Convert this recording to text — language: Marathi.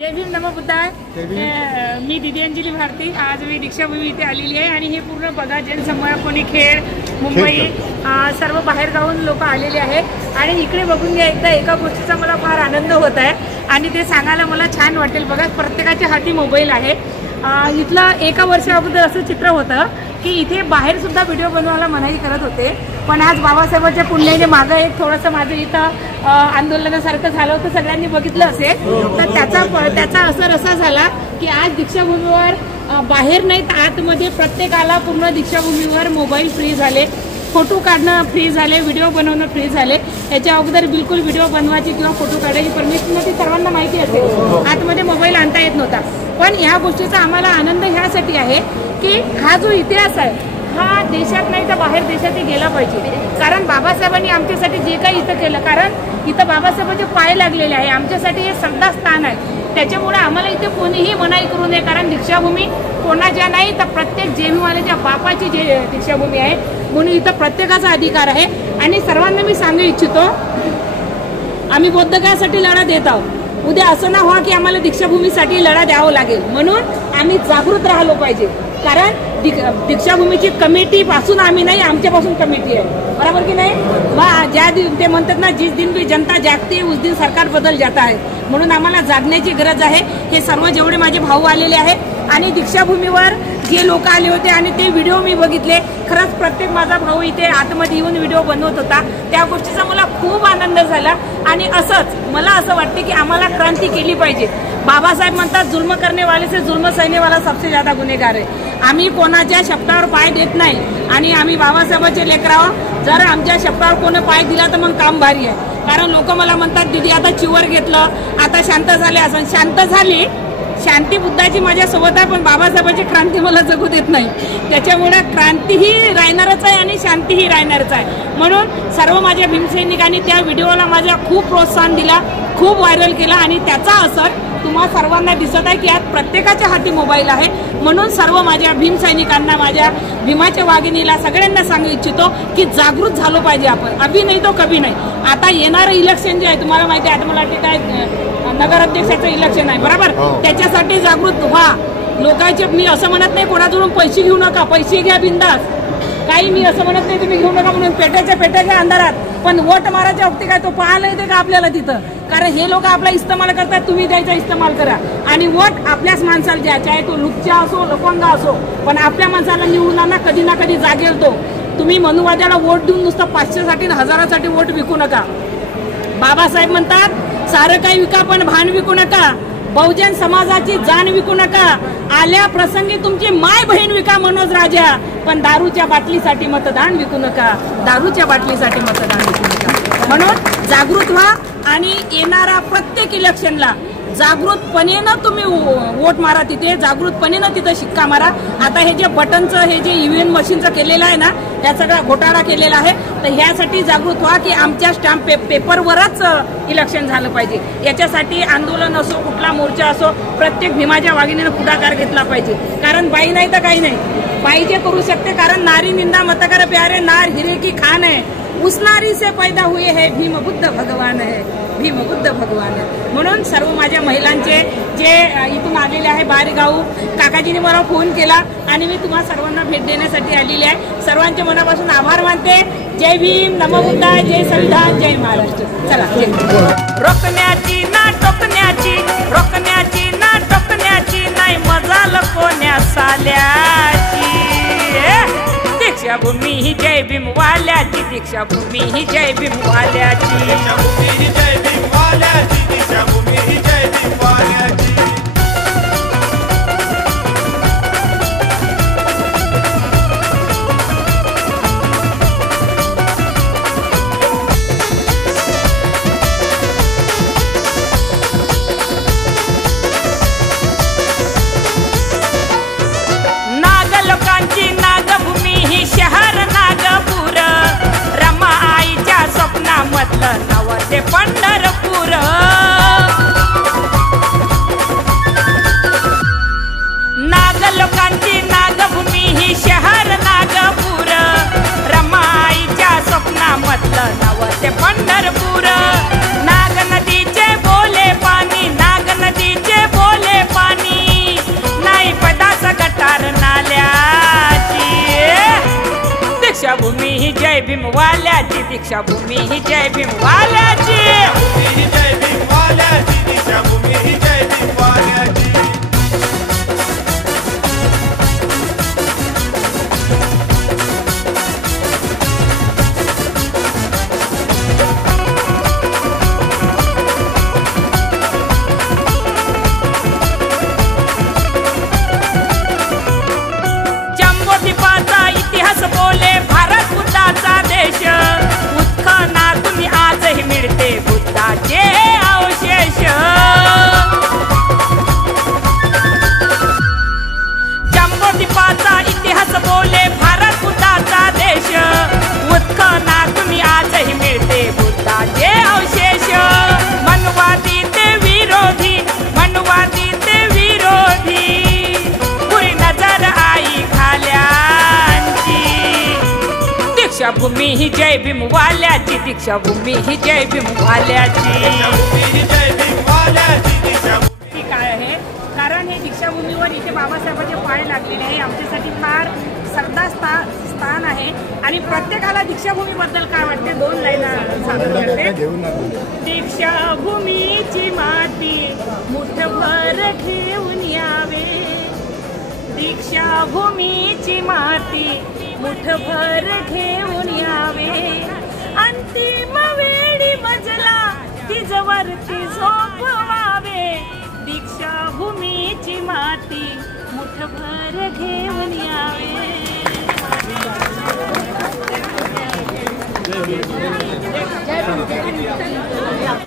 जय भीम नमो बुद्धाय। मी दिदी अंजली भारती। आज मी दीक्षाभूमी इथे आलेली आहे आणि हे पूर्ण बघा जनसमूह कोणी खेड मुंबई सर्व बाहेर गावून लोक आलेले आहेत आणि इकडे बघून घ्या एकदा एका गोष्टीचा मला फार आनंद होत आहे आणि ते सांगायला मला छान वाटेल। बघा प्रत्येकाच्या हाती मोबाईल आहे। इथलं एका वर्षा अगोदर असं चित्र होतं की इथे बाहेर सुद्धा व्हिडिओ बनवायला मनाई करत होते, पण आज बाबासाहेबांच्या पुण्याने मागं एक थोडंसं माझं इथं आंदोलनासारखं झालं होतं, सगळ्यांनी बघितलं असेल। तर त्याचा असर असा झाला की आज दीक्षाभूमीवर बाहेर नाही तर आतमध्ये प्रत्येकाला पूर्ण दीक्षाभूमीवर मोबाईल फ्री झाले, फोटो काढणं फ्री झाले, व्हिडिओ बनवणं फ्री झाले। याच्या अगोदर बिलकुल व्हिडिओ बनवायची किंवा फोटो काढायची परमिशन नव्हती, सर्वांना माहिती असेल। आतमध्ये मोबाईल आणता येत नव्हता, पण या गोष्टीचा आम्हाला आनंद ह्यासाठी आहे की हा जो इतिहास आहे हा देशात नाही तर बाहेर देशातही गेला पाहिजे। कारण बाबासाहेबांनी आमच्यासाठी जे काही इथं केलं, कारण इथं बाबासाहेबांचे पाय लागलेले आहे, आमच्यासाठी हे श्रद्धा स्थान आहे। त्याच्यामुळे आम्हाला इथे कोणीही मनाई करू नये, कारण दीक्षाभूमी कोणाच्या नाही तर प्रत्येक जेवीवाल्याच्या बापाची जे दीक्षाभूमी आहे, म्हणून इथं प्रत्येकाचा अधिकार आहे। आणि सर्वांना मी सांगू इच्छितो, आम्ही बौद्धकासाठी लढा देत आहोत। उद्या असं ना हो की आम्हाला दीक्षाभूमीसाठी लढा द्यावा लागेल, म्हणून आम्ही जागृत राहिलो पाहिजे। कारण दीक्षाभूमीची कमिटी पासून आम्ही नाही, आमच्यापासून कमिटी आहे, बरोबर की नाही। ज्या दिन ते म्हणतात ना, जिस दिन भी जनता जागते उस दिन सरकार बदल जाता है, म्हणून आम्हाला जागण्याची गरज आहे। हे सर्व जेवढे माझे भाऊ आलेले आहेत आणि दीक्षाभूमीवर जे लोक आले होते आणि ते व्हिडिओ मी बघितले, खरंच प्रत्येक माझा भाऊ इथे आतमध्ये येऊन व्हिडिओ बनवत होता, त्या गोष्टीचा मला खूप आनंद झाला। आणि असंच मला असं वाटते की आम्हाला क्रांती केली पाहिजे। बाबासाहेब म्हणतात, जुल्म करने वाले से जुल्म सहने वाला सबसे ज्यादा गुन्हेगार आहे। आम्ही कोणाच्या शब्दावर पाय देत नाही आणि आम्ही बाबासाहेबांचे लेकर आहोत। जर आमच्या शब्दावर कोणी पाय दिला तर मग काम भारी आहे। कारण लोक मला म्हणतात, दीदी आता चिवर घेतलं, आता शांत झाले। असं शांत झाली, शांती बुद्धाची माझ्या सोबत आहे, पण बाबासाहेबांची क्रांती मला जगू देत नाही। त्याच्यामुळे क्रांतीही राहणारच आहे आणि शांतीही राहणारच आहे। म्हणून सर्व माझ्या भीमसैनिकांनी त्या व्हिडिओला माझ्या खूप प्रोत्साहन दिला, खूप व्हायरल केला आणि त्याचा असर तुम्हा सर्वांना दिसत आहे की आज प्रत्येकाच्या हाती मोबाईल आहे। म्हणून सर्व माझ्या भीमसैनिकांना, माझ्या भीमाच्या वाघिणीला सगळ्यांना सांगू इच्छितो की जागृत झालो पाहिजे आपण, अभी नाही तो कभी नाही। आता येणारं इलेक्शन जे आहे तुम्हाला माहिती आहे, आता मला वाटते काय नगराध्यक्षाचं इलेक्शन आहे, बरोबर। त्याच्यासाठी जागृत व्हा लोकांचे। मी असं म्हणत नाही कोणाकडून पैसे घेऊ नका, पैसे घ्या बिंदास, काही मी असं म्हणत नाही तुम्ही घेऊ नका म्हणून पेट्याच्या अंधारात, पण वोट मारायच्या वक्ती काय तो पाहायला येते का आपल्याला तिथं? कारण हे लोक आपला इस्तेमाल करतात, तुम्ही द्यायचा इस्तेमाल करा आणि वोट आपल्याच माणसाला द्या, चाहे तो लुच्चा असो लफंगा असो, पण आपल्या माणसाला निवडून कधी ना कधी जागेल तो। तुम्ही मनुवाद्याला वोट देऊन नुसतं 500 साठी 1000 वोट विकू नका। बाबासाहेब म्हणतात, सारं काही विका पण भान विकू नका, बहुजन समाजाची जाण विकू नका, आल्या प्रसंगी तुमची माय बहीण विका मनोज राजा, पण दारूच्या बाटलीसाठी मतदान विकू नका, दारूच्या बाटलीसाठी मतदान विकू नका। म्हणून जागृत व्हा आणि येणारा प्रत्येक इलेक्शनला जागृतपणे तुम्ही वोट मारा, तिथे जागृतपणे तिथं शिक्का मारा। आता हे जे बटनचं हे जे ईव्हीएम मशीनचं केलेलं आहे ना, या सगळा घोटाळा केलेला आहे, तर ह्यासाठी जागृत व्हा की आमच्या स्टॅम्प पेपरवरच इलेक्शन झालं पाहिजे। याच्यासाठी आंदोलन असो, कुठला मोर्चा असो, प्रत्येक भीमाच्या वाघिणीनं पुढाकार घेतला पाहिजे। कारण बाई नाही तर काही नाही, बाई जे करू शकते, कारण नारी निंदा मत कर प्यारे, नार हिरे की खान है, उस नारी से पैदा हुए है भीम बुद्ध भगवान है, भीम बुद्ध भगवान है। म्हणून सर्व माझ्या महिलांचे जे इथून आलेले आहे बाहेरगाव, काकाजीने मला फोन केला आणि मी तुम्हा सर्वांना भेट देण्यासाठी आलेली आहे। सर्वांचे मनापासून आभार मानते। जय भीम, नमो बुद्धाय, जय संविधान, जय महाराष्ट्र। चला, रोखण्याची ना टोकण्याची, रोखण्याची ना टोकण्याची नाही मजाल कोण्या साल्याची। दीक्षाभूमी ही जय भीम वाल्याची, दीक्षाभूमी ही जय भीम वाल्याची, दीक्षाभूमी ही जय भीम वाल्याची, दीक्षाभूमी ही जय भीम वाल्याची। नाग लोकांची नागभूमी ही शहर नागपूर, रमा आईच्या स्वप्नामधलं नवं ते पंढरपूर। दीक्षाभूमी ही जय भीमवाल्याची, जय भीमवाल्याची, दीक्षाभूमी ही जय भीमवाल्याची. जम्बोद्वीपाचा इतिहास बोले भारत बुद्धाचा देश, उत्खनातून आजही मिळते बुद्धाचे अवशेष. जम्बोद्वीपाचा इतिहास बोले भारत बुद्धाचा देश, उत्खनातून आजही मिळते बुद्धाचे अवशेष. मनवादी ते विरोधी, मनवादी ते विरोधी, बुरी नजर आई खाल्यांची. दीक्षाभूमी ही जय भीमवाल्याची, दीक्षाभूमी ही जय भीमवाल्याची. दीक्षाभूमी ही जय भीमवाल्याची, दीक्षाभूमी. ती काय आहे, कारण हे दीक्षाभूमीवर इथे बाबासाहेबांचे पाय लागलेले आहे. आमच्यासाठी फार श्रद्धा स्थान आहे आणि प्रत्येकाला दीक्षाभूमीबद्दल काय वाटते, 2 लाईन सादर करते. दीक्षाभूमीची माती मुठभर घेऊन यावे, दीक्षाभूमीची माती मुठभर घेऊन यावे. अंतिम वेळी मजला तिजवरती झोपवावे, दीक्षाभूमीची माती मुठभर घेऊन यावे.